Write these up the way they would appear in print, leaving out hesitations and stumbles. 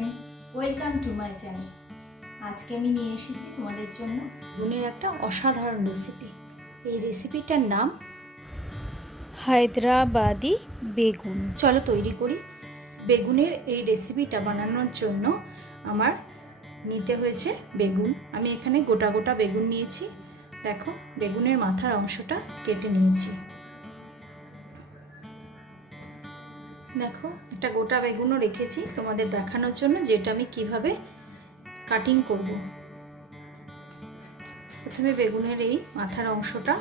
Friends, welcome to my channel. আজকে আমি নিয়ে এসেছি তোমাদের জন্য বেগুনের একটা অসাধারণ রেসিপি। এই রেসিপিটার নাম হায়দ্রাবাদি বেগুন। চলো তৈরি করি। বেগুনের এই রেসিপিটা বানানোর জন্য আমার নিতে হয়েছে বেগুন। আমি এখানে গোটা গোটা বেগুন নিয়েছি। দেখো, বেগুনের মাথার অংশটা কেটে নিয়েছি। দেখো, একটা গোটা বেগুনও রেখেছি তোমাদের দেখানোর জন্য, যেটা আমি কিভাবে কাটিং করব। প্রথমে বেগুনের এই মাথার অংশটা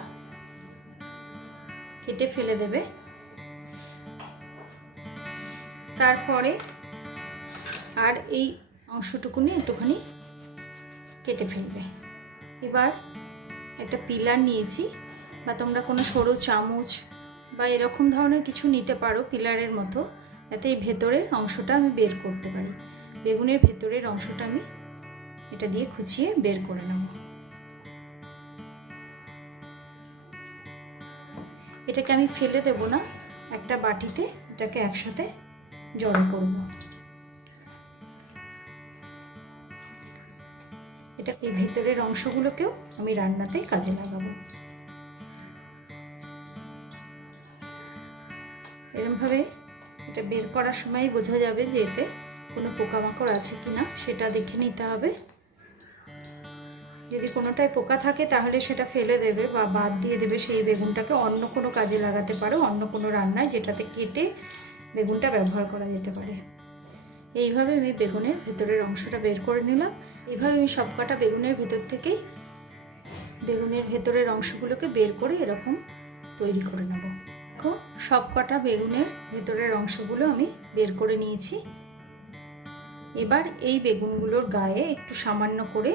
কেটে ফেলে দেবে, তারপরে আর এই অংশটুকুনি একটুখানি কেটে ফেলবে। এবার একটা পিলার নিয়েছি, বা তোমরা কোনো সরু চামচ বা এরকম ধরনের কিছু নিতে পারো পিলারের মতো, যাতে এই ভেতরের অংশটা আমি বের করতে পারি। বেগুনের ভেতরের অংশটা আমি এটা দিয়ে খুঁচিয়ে বের করে নেব। এটাকে আমি ফেলে দেব না, একটা বাটিতে এটাকে একসাথে জড়ো করব। এটা এই ভেতরের অংশগুলোকেও আমি রান্নাতে কাজে লাগাবো। এরকমভাবে এটা বের করার সময় বোঝা যাবে যে এতে কোনো পোকামাকড় আছে কিনা, সেটা দেখে নিতে হবে। যদি কোনোটায় পোকা থাকে তাহলে সেটা ফেলে দেবে বা বাদ দিয়ে দেবে। সেই বেগুনটাকে অন্য কোনো কাজে লাগাতে পারো, অন্য কোনো রান্নায়, যেটাতে কেটে বেগুনটা ব্যবহার করা যেতে পারে। এইভাবে আমি বেগুনের ভেতরের অংশটা বের করে নিলাম। এইভাবে আমি সবকটা বেগুনের ভেতর থেকেই বেগুনের ভেতরের অংশগুলোকে বের করে এরকম তৈরি করে নেব। দেখো, সবকটা বেগুনের ভেতরের অংশগুলো আমি বের করে নিয়েছি। এবার এই বেগুনগুলোর গায়ে একটু সামান্য করে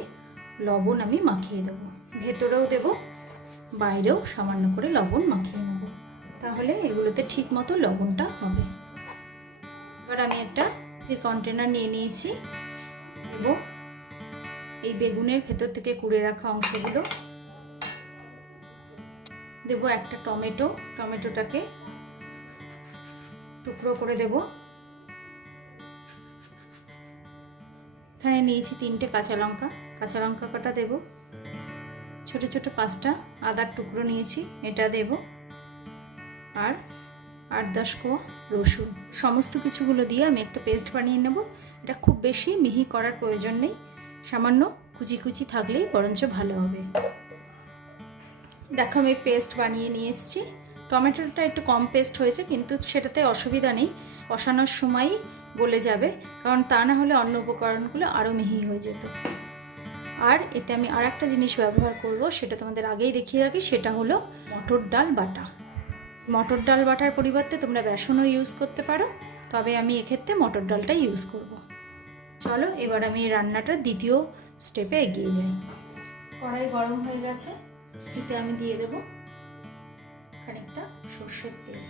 লবণ আমি মাখিয়ে দেব। ভেতরেও দেব, বাইরেও সামান্য করে লবণ মাখিয়ে নেব, তাহলে এগুলোতে ঠিক মতো লবণটা হবে। এবার আমি একটা কন্টেনার নিয়ে নিয়েছি এবং এই বেগুনের ভেতর থেকে কুড়ে রাখা অংশগুলো দেব। একটা টমেটোটাকে টুকরো করে দেব। এখানে নিয়েছি 3টে কাঁচা লঙ্কা কাটা দেব। ছোট ছোট 5টা আদার টুকরো নিয়েছি, এটা দেব। আর 8-10 কোয়া রসুন। সমস্ত কিছুগুলো দিয়ে আমি একটা পেস্ট বানিয়ে নেব। এটা খুব বেশি মিহি করার প্রয়োজন নেই, সামান্য কুচি কুচি থাকলেই বরঞ্চ ভালো হবে। দেখো, আমি পেস্ট বানিয়ে নিয়ে এসেছি। টমেটোটা একটু কম পেস্ট হয়েছে, কিন্তু সেটাতে অসুবিধা নেই, কষানোর সময়ই গলে যাবে, কারণ তা না হলে অন্য উপকরণগুলো আরও মিহি হয়ে যেত। আর এতে আমি আর একটা জিনিস ব্যবহার করব, সেটা তোমাদের আগেই দেখিয়ে রাখি, সেটা হলো মটর ডাল বাটা। মটর ডাল বাটার পরিবর্তে তোমরা বেসনও ইউজ করতে পারো, তবে আমি এক্ষেত্রে মটর ডালটাই ইউজ করব। চলো, এবার আমি এই রান্নাটার দ্বিতীয় স্টেপে এগিয়ে যাই। কড়াই গরম হয়ে গেছে, এতে আমি দিয়ে দেব খানিকটা সর্ষের তেল।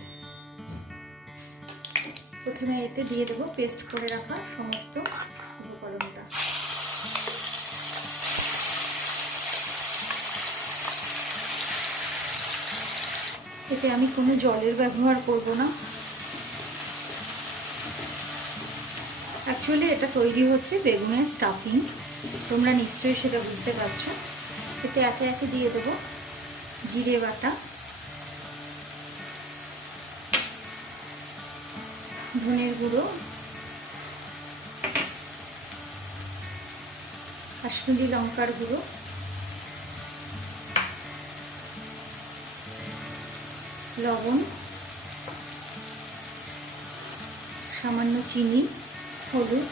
প্রথমে এতে দিয়ে দেব পেস্ট করে রাখা সমস্ত উপকরণটা। এতে আমি কোনো জলের ব্যবহার করব না। অ্যাকচুয়ালি এটা তৈরি হচ্ছে বেগুনের স্টাফিং, তোমরা নিশ্চয়ই সেটা বুঝতে পারছো। এতে একে একে দিয়ে দেব জিরে বাটা, ধনের গুঁড়ো, কাশ্মীরি লঙ্কার গুঁড়ো, লবণ, সামান্য চিনি, হলুদ।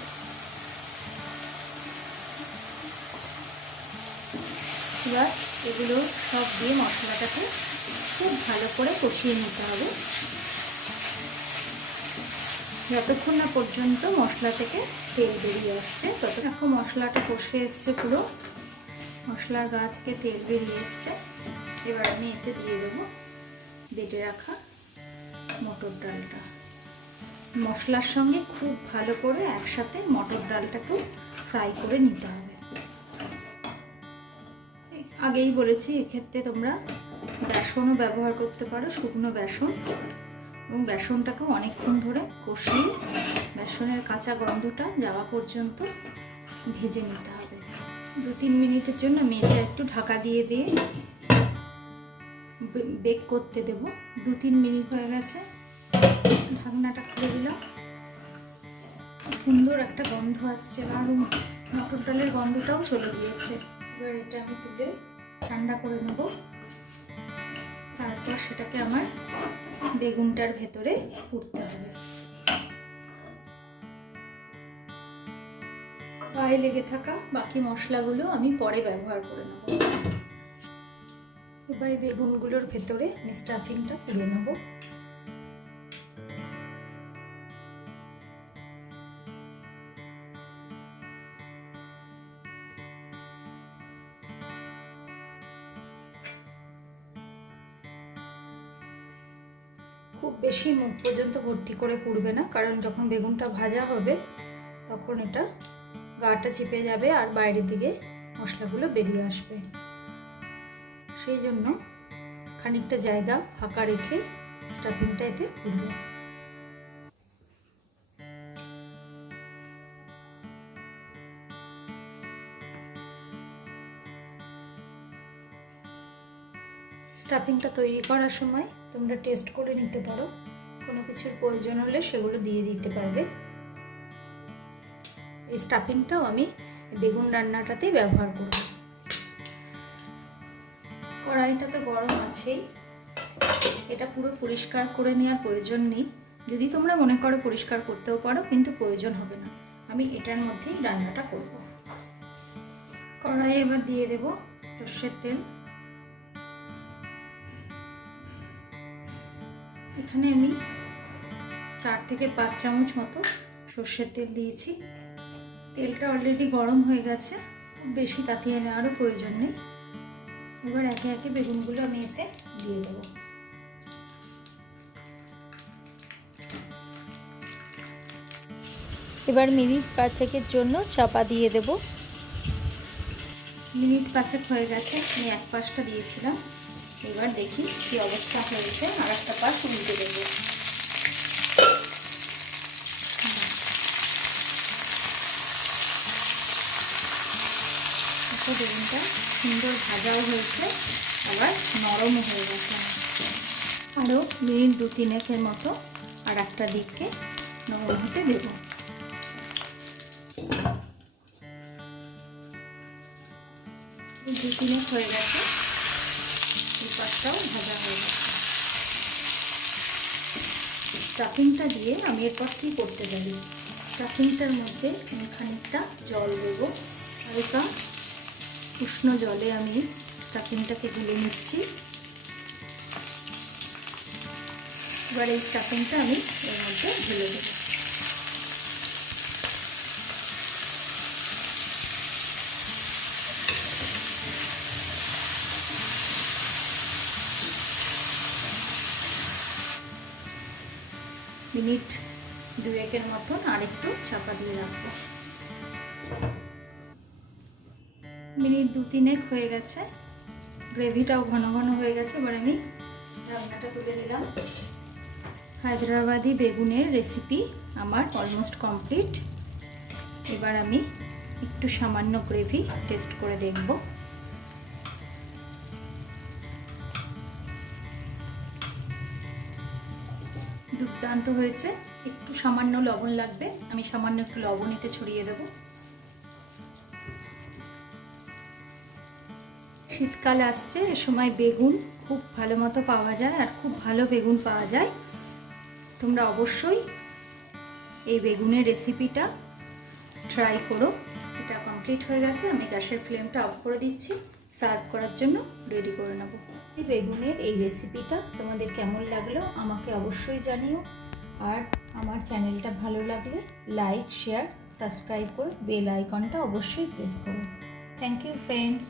এবার এগুলো সব দিয়ে মশলাটাকে খুব ভালো করে কষিয়ে নিতে হবে, যতক্ষণ না পর্যন্ত মশলা থেকে তেল বেরিয়ে আসছে। ততক্ষণ মশলাটা কষে এসছে, পুরো মশলার গা থেকে তেল বেরিয়ে এসছে। এবার আমি এতে দিয়ে দেবো বেটে রাখা মটর ডালটা। মশলার সঙ্গে খুব ভালো করে একসাথে মটর ডালটাকেও ফ্রাই করে নিতে হবে। আগেই বলেছি, এক্ষেত্রে তোমরা বেসনও ব্যবহার করতে পারো, শুকনো বেসন। এবং বেসনটাকেও অনেকক্ষণ ধরে কষিয়ে বেসনের কাঁচা গন্ধটা যাওয়া পর্যন্ত ভেজে নিতে হবে। 2-3 মিনিটের জন্য আমি এটা একটু ঢাকা দিয়ে বেক করতে দেব। 2-3 মিনিট হয়ে গেছে, ঢাকনাটা খুলে দিলাম। সুন্দর একটা গন্ধ আসছে, আর মটর ডালের গন্ধটাও চলে গিয়েছে। এবার এটা আমি তুলে ঠান্ডা করে নেব। তারপর সেটাকে আমার বেগুনটার ভেতরে পুরতে হবে। গায়ে লেগে থাকা বাকি মশলাগুলো আমি পরে ব্যবহার করে নেব। এবার এই বেগুনগুলোর ভেতরে আমি স্টাফিংটা পুড়ে নেব। খুব বেশি মুখ পর্যন্ত ভর্তি করে পুড়বে না, কারণ যখন বেগুনটা ভাজা হবে তখন এটা গাটা চিপে যাবে আর বাইরের দিকে মশলাগুলো বেরিয়ে আসবে। সেই জন্য খানিকটা জায়গা ফাঁকা রেখে স্টাফিংটা এতে পুড়বে। স্টাফিংটা তৈরি করার সময় তোমরা টেস্ট করে নিতে পারো, কোনো কিছুর প্রয়োজন হলে সেগুলো দিয়ে দিতে পারবে। এই স্টাফিংটাও আমি বেগুন রান্নাটাতেই ব্যবহার করব। কড়াইটা তো গরম আছেই, এটা পুরো পরিষ্কার করে নেওয়ার প্রয়োজন নেই। যদি তোমরা মনে করো পরিষ্কার করতেও পারো, কিন্তু প্রয়োজন হবে না। আমি এটার মধ্যেই রান্নাটা করব। কড়াইয়ে এবার দিয়ে দেব সর্ষের তেল। এখানে আমি 4 থেকে 5 চামচ মতো সর্ষের তেল দিয়েছি। তেলটা অলরেডি গরম হয়ে গেছে, খুব বেশি তাতিয়ে নেওয়ারও প্রয়োজন নেই। এবার একে একে বেগুনগুলো আমি এতে দিয়ে দেব। এবার মিনিট 5-এর জন্য চাপা দিয়ে দেব। মিনিট 5 হয়ে গেছে, আমি এক পাশটা দিয়েছিলাম। এবার দেখি কি অবস্থা হয়েছে, আর একটা পাশ উল্টে দেব। বেগুনটা সুন্দর ভাজাও হয়েছে, আবার নরমও হয়ে গেছে। আরও মিনিট 2-3 মতো আর একটা দিককে নরম হতে দেব। এই 2-3 হয়ে গেছে, এই পাশটাও ভাজা হয়ে গেছে। স্টাফিংটা দিয়ে আমি এরপর কী করতে পারি, স্টাফিংটার মধ্যে আমি খানিকটা জল দেব। হালকা উষ্ণ জলে আমি স্টাফিংটাকে গুলে নিচ্ছি। এবার এই স্টাফিংটা আমি এর মধ্যে ঢেলে দেব। মিনিট 2-এর মতন আর একটু চাপা দিয়ে রাখবো। মিনিট 2-3 হয়ে গেছে, গ্রেভিটাও ঘন ঘন হয়ে গেছে। এবার আমি রান্নাটা তুলে নিলাম। হায়দ্রাবাদি বেগুনের রেসিপি আমার অলমোস্ট কমপ্লিট। এবার আমি একটু সামান্য গ্রেভি টেস্ট করে দেখব। দুর্দান্ত হয়েছে। একটু সামান্য লবণ লাগবে, আমি সামান্য একটু লবণ এতে ছড়িয়ে দেব। শীতকাল আসছে, এ সময় বেগুন খুব ভালো মতো পাওয়া যায়, আর খুব ভালো বেগুন পাওয়া যায়। তোমরা অবশ্যই এই বেগুনের রেসিপিটা ট্রাই করো। এটা কমপ্লিট হয়ে গেছে, আমি গ্যাসের ফ্লেমটা অফ করে দিচ্ছি। সার্ভ করার জন্য রেডি করে নেব। এই বেগুনের এই রেসিপিটা তোমাদের কেমন লাগলো আমাকে অবশ্যই জানিও। আর আমার চ্যানেলটা ভালো লাগলে লাইক, শেয়ার, সাবস্ক্রাইব করে বেল আইকনটা অবশ্যই প্রেস করো। Thank you friends.